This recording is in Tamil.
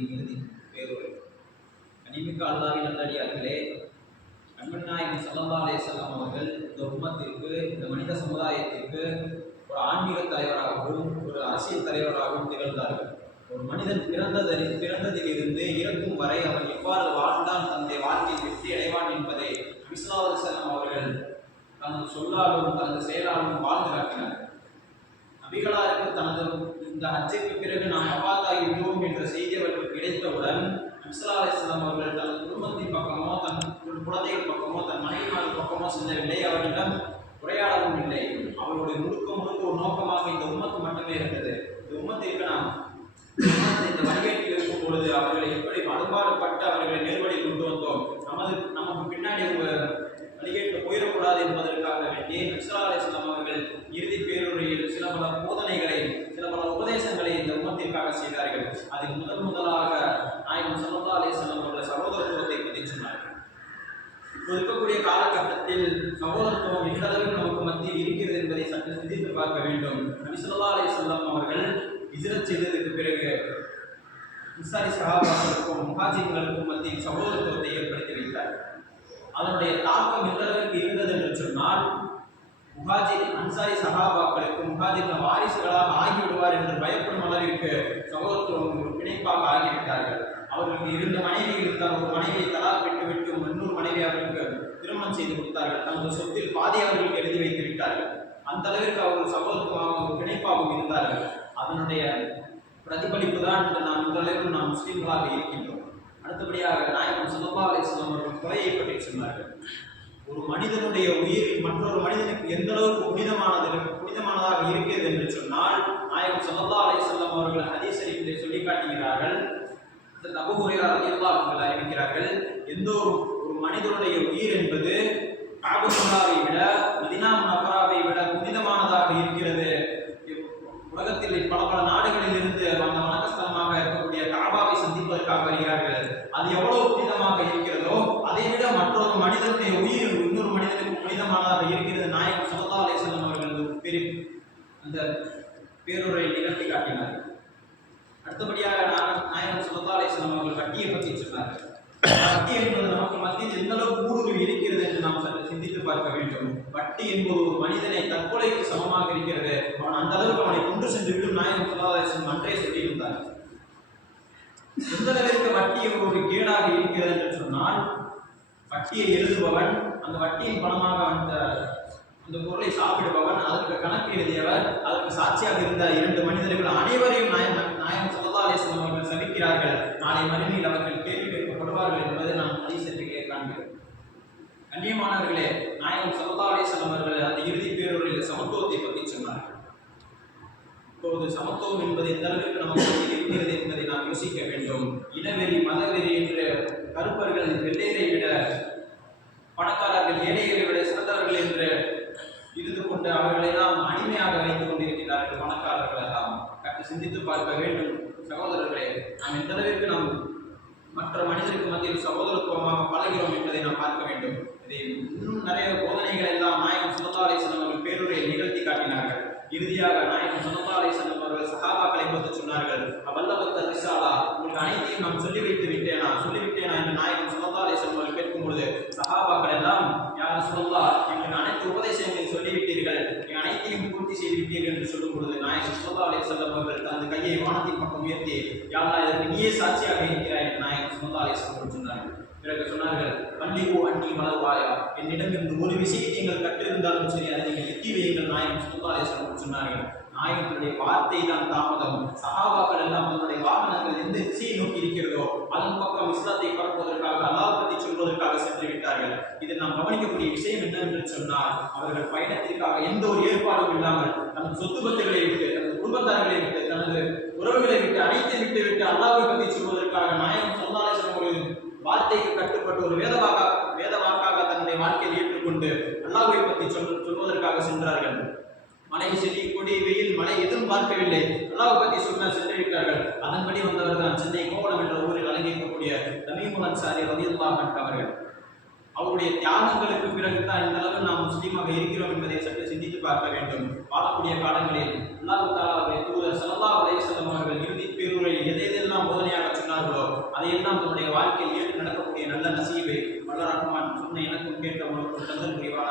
உரையின் இறுதி பேருரை கனிமிக்க அல்லாவின் நல்லடியார்களே அன்பன் நாயகன் சல்லல்லா அலேசல்லாம் அவர்கள் இந்த உம்மத்திற்கு இந்த மனித சமுதாயத்திற்கு ஒரு ஆன்மீக தலைவராகவும் ஒரு அரசியல் தலைவராகவும் திகழ்ந்தார்கள். ஒரு மனிதன் பிறந்ததில் பிறந்ததிலிருந்து இறக்கும் வரை அவன் எவ்வாறு வாழ்ந்தான் தன்னுடைய வாழ்க்கையை வெற்றி அடைவான் என்பதை விஸ்வாவல் செல்லம் அவர்கள் தனது சொல்லாலும் தனது செயலாலும் வாழ்ந்து காட்டினார் நபிகளாருக்கு தனது இந்த ஹஜ்ஜுக்கு பிறகு நாம் அபாத்தாகிவிட்டோம் என்ற செய்தி அவர்களுக்கு கிடைத்தவுடன் நபிசல்லா அலிஸ்லாம் அவர்கள் தனது குடும்பத்தின் பக்கமோ தன் குழந்தைகள் பக்கமோ தன் மனைவிமார் பக்கமோ செல்லவில்லை அவர்களிடம் உரையாடவும் இல்லை. அவருடைய முழுக்க முழுக்க ஒரு நோக்கமாக இந்த உம்மத்து மட்டுமே இருந்தது. இந்த உம்மத்திற்கு நாம் இந்த வழிகேட்டில் இருக்கும் பொழுது அவர்களை எப்படி அனுபாடுபட்டு அவர்களை நேர்வழி கொண்டு வந்தோம் நமது நமக்கு பின்னாடி ஒரு வழிகேட்டு போயிடக்கூடாது என்பதற்காக வேண்டி நக்சலா அலிஸ்லாம் அவர்கள் இறுதி பேருரையில் சில பல போதனைகளை சில பல உபதேசங்களை இந்த செய்தார்கள். அதில் முதல் முதலாக நாயகம் சல்லா அலிஸ்லாம் அவர்கள் சகோதரத்துவத்தை பற்றி சொன்னார்கள் இப்போ இருக்கக்கூடிய காலகட்டத்தில் சகோதரத்துவம் எந்த அளவுக்கு நமக்கு மத்தியில் இருக்கிறது என்பதை சற்று சிந்தித்து பார்க்க வேண்டும். நபி ஸல்லல்லாஹு அலைஹி அவர்கள் ஹிஜ்ரத் செய்ததற்கு பிறகு முசாரி சகாபாக்களுக்கும் முஹாஜிர்களுக்கும் மத்தியில் சகோதரத்துவத்தை ஏற்படுத்தி வைத்தார். அதனுடைய தாக்கம் எந்த அளவுக்கு இருந்தது என்று சொன்னால் முஹாஜிர் அன்சாரி சகாபாக்களுக்கு முஹாஜிர் வாரிசுகளாக ஆகிவிடுவார் என்று பயப்படும் அளவிற்கு சகோதரத்துவம் ஒரு பிணைப்பாக ஆகிவிட்டார்கள். அவர்களுக்கு இரண்டு மனைவி இருந்தால் ஒரு மனைவியை தலாக் விட்டுவிட்டு விட்டு இன்னொரு மனைவி அவர்களுக்கு திருமணம் செய்து கொடுத்தார்கள். தமது சொத்தில் பாதி அவர்களுக்கு எழுதி வைத்து விட்டார்கள் அந்த அளவிற்கு அவர்கள் சகோதரத்துவமாக ஒரு பிணைப்பாகவும் இருந்தார்கள். அதனுடைய பிரதிபலிப்பு தான் நாம் இந்த அளவுக்கு நாம் முஸ்லீம்களாக இருக்கின்றோம். அடுத்தபடியாக நாயகம் சுல்லா அலிஸ்லாம் அவர்கள் கொலையை பற்றி சொன்னார்கள். ஒரு மனிதனுடைய உயிர் மற்றொரு மனிதனுக்கு எந்த அளவுக்கு புனிதமானது புனிதமானதாக இருக்கிறது என்று சொன்னால் நாயகம் சல்லா அலிஸ்லாம் அவர்கள் ஹதீசரிப்பிலே சொல்லி காட்டுகிறார்கள் அபுஹுரையார் ரலியல்லாஹு அவர்கள் அறிவிக்கிறார்கள் எந்த ஒரு ஒரு மனிதனுடைய உயிர் என்பது காபுல்லாவை விட மதினா நபராவை விட புனிதமானதாக இருக்கிறது. உலகத்தில் பல பல நாடுகளில் இருந்து அந்த வணக்கஸ்தலமாக இருக்கக்கூடிய காபாவை சந்திப்பதற்காக வருகிறார்கள். அது எவ்வளவு புனிதமாக இருக்கிறதோ அதை விட மற்றொரு மனிதனுடைய உயிர் அவர்கள் அந்த பேருரை நிகழ்த்தி காட்டினார். அடுத்தபடியாக நாயகன் நாயகம் அவர்கள் வட்டியை பற்றி சொன்னார்கள் வட்டி என்பது நமக்கு மத்தியில் எந்த அளவுக்கு ஊடுருவி இருக்கிறது என்று நாம் சற்று சிந்தித்து பார்க்க வேண்டும். வட்டி என்பது ஒரு மனிதனை தற்கொலைக்கு சமமாக இருக்கிறது. அவன் அந்த அளவுக்கு அவனை கொண்டு சென்று விடும் நாயகம் சல்லா அன்றே சொல்லியிருந்தார். எந்த அளவிற்கு வட்டி ஒரு கேடாக இருக்கிறது என்று சொன்னால் வட்டியை எழுதுபவன் அந்த வட்டியின் பணமாக அந்த இந்த பொருளை சாப்பிடுபவன் அதற்கு கணக்கு எழுதியவர் அதற்கு சாட்சியாக இருந்த இரண்டு மனிதர்கள் அனைவரையும் நாயம் நாயம் சல்லா அலிஸ்லாம் அவர்கள் சபிக்கிறார்கள். நாளை மறுமையில் அவர்கள் கேள்வி கேட்கப்படுவார்கள் என்பதை நாம் அதிசயத்திலே காண்கிறோம். கண்ணியமானவர்களே நாயகம் சல்லா அலிஸ்லாம் அவர்கள் அந்த இறுதி பேரூரில் சமத்துவத்தை பற்றி சொன்னார்கள். இப்போது சமத்துவம் என்பது எந்த அளவிற்கு நமக்கு இருக்கிறது என்பதை நாம் யோசிக்க வேண்டும். இனவெறி மதவெறி என்று கருப்பர்கள் வெள்ளையரை விட பணக்கார ஏழைகளை விட சிறந்தவர்கள் என்று இருந்து கொண்டு அவர்களை எல்லாம் அடிமையாக வைத்துக் கொண்டிருக்கிறார்கள் பணக்காரர்கள் எல்லாம். சிந்தித்து பார்க்க வேண்டும் சகோதரர்களே. நாம் எந்த அளவிற்கு நாம் மற்ற மனிதருக்கு மத்தியில் சகோதரத்துவமாக பழகிறோம் என்பதை நாம் பார்க்க வேண்டும். இதை இன்னும் நிறைய போதனைகள் எல்லாம் நாயகம் சுல்லா அலிஸ்லாம் அவர்கள் பேருரையை நிகழ்த்தி காட்டினார்கள். இறுதியாக நாயகம் சுல்லா அலிஸ்லாம் அவர்கள் சகாபாக்களை பார்த்து சொன்னார்கள் அவல்லபத்த ரிசாலா. உங்களுக்கு அனைத்தையும் நாம் சொல்லி வைத்து விட்டு சொல்லிவிட்டேனா என்று நாயகம் சுல்லா அலிஸ்லாம் அவர்கள் கேட்கும் பொழுது சஹாபாக்கள் எல்லாம் யார் சொல்லா எங்களுக்கு அனைத்து உபதேசங்களையும் சொல்லிவிட்டீர்கள் நீங்கள் அனைத்தையும் பூர்த்தி செய்து என்று சொல்லும் பொழுது நாயகம் சுல்லா அலிஸ்லாம் அவர்கள் தனது கையை வானத்தின் பக்கம் உயர்த்தி யாரா இதற்கு நீயே சாட்சியாக இருக்கிறாய் என்று நாயகம் சுல்லா அலிஸ்லாம் அவர்கள் சொன்னார்கள். பிறகு சொன்னார்கள் பள்ளிகோ அண்ணி மலர்வாயா என்னிடம் இருந்து ஒரு விஷயத்தை நீங்கள் கற்றிருந்தாலும் சரி அதை நீங்கள் எத்தி வையுங்கள் நாயகம் சுல்லா அலிஸ்லாம் சொன்னார்கள். நாயகத்தினுடைய வார்த்தை தான் தாமதம். சகாபாக்கள் எல்லாம் தன்னுடைய வாகனங்கள் எந்த திசையை நோக்கி இருக்கிறதோ அதன் பக்கம் இஸ்லாத்தை பரப்புவதற்காக அல்லாஹ் பற்றி சொல்வதற்காக சென்று விட்டார்கள். கவனிக்கக்கூடிய விஷயம் என்னவென்று சொன்னால் அவர்கள் பயணத்திற்காக எந்த ஒரு ஏற்பாடும் இல்லாமல் தனது சொத்து பத்துகளை விட்டு தனது குடும்பத்தார்களை விட்டு தனது உறவுகளை விட்டு அனைத்தை விட்டு விட்டு அல்லாவை பற்றி சொல்வதற்காக நாயகம் சொல்லாலேசன் வார்த்தைக்கு கட்டுப்பட்டு ஒரு வேதவாக வேதவாக்காக தன்னுடைய வாழ்க்கையில் ஏற்றுக்கொண்டு அல்லாவை பற்றி சொல் சொல்வதற்காக சென்றார்கள். மழை செடி கொடி வெயில் மழை எதுவும் பார்க்கவில்லை. அல்லாவை பற்றி சொன்ன சென்று விட்டார்கள் அதன்படி வந்தவர் தான் சென்னை கோவளம் என்ற ஊரில் அடங்கியிருக்கக்கூடிய தமிமுல் சாரி ரதியுல்லாஹ் அவர்கள். அவருடைய தியாகங்களுக்கு பிறகு தான் இந்த அளவு நாம் முஸ்லீமாக இருக்கிறோம் என்பதை சற்று சிந்தித்து பார்க்க வேண்டும். வாழக்கூடிய காலங்களில் அல்லாஹாலாவை தூதர் சல்லா அலையம் அவர்கள் இறுதி பேருரை எதை எதெல்லாம் போதனையாக சொன்னார்களோ அதையெல்லாம் நம்முடைய வாழ்க்கையில் ஏற்று நடக்கக்கூடிய நல்ல நசீவை வல்ல ரஹ்மான் சொன்ன எனக்கும் கேட்ட உங்களுக்கு தந்தல் புரிவாராக.